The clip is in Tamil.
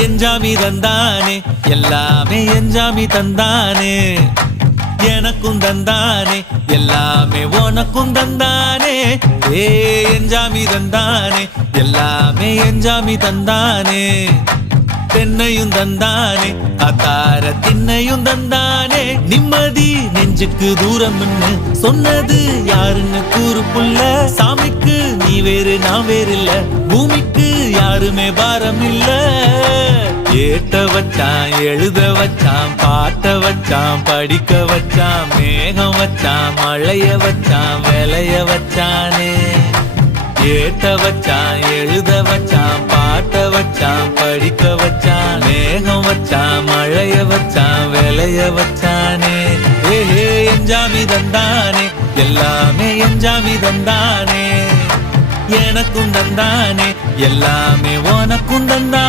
எஞ்சாமி தந்தானே எல்லாமே எஞ்சாமி தந்தானே எனக்கும் தந்தானே எல்லாமே உனக்கும் தந்தானே ஏ எஞ்சாமி தந்தானே எல்லாமே எஞ்சாமி தந்தானே தென்னையும் தந்தானே அத்தார திண்ணையும் தந்தானே நிம்மதி நெஞ்சுக்கு தூரம்னு சொன்னது யாருன்னு கூறு புள்ள சாமிக்கு நீ வேறு நான் வேறு இல்ல பூமிக்கு யாருமே பாரம் இல்ல ஏட்ட வச்சான் எழுத வச்சான் பாட்ட வச்சான் படிக்க வச்சான் மேகம் வச்சான் மழைய வச்சான் விளைய வச்சானே ஏட்ட வச்சான் எழுத வச்சான் பாட்ட வச்சான் படிக்க வச்சான் மேகம் வச்சான் மழைய வச்சான் விளைய வச்சானே ஏ எஞ்சாமி தந்தானே எல்லாமே எஞ்சாமி தந்தானே எனக்கும் தந்தானே எல்லாமே உனக்கும் தந்தானே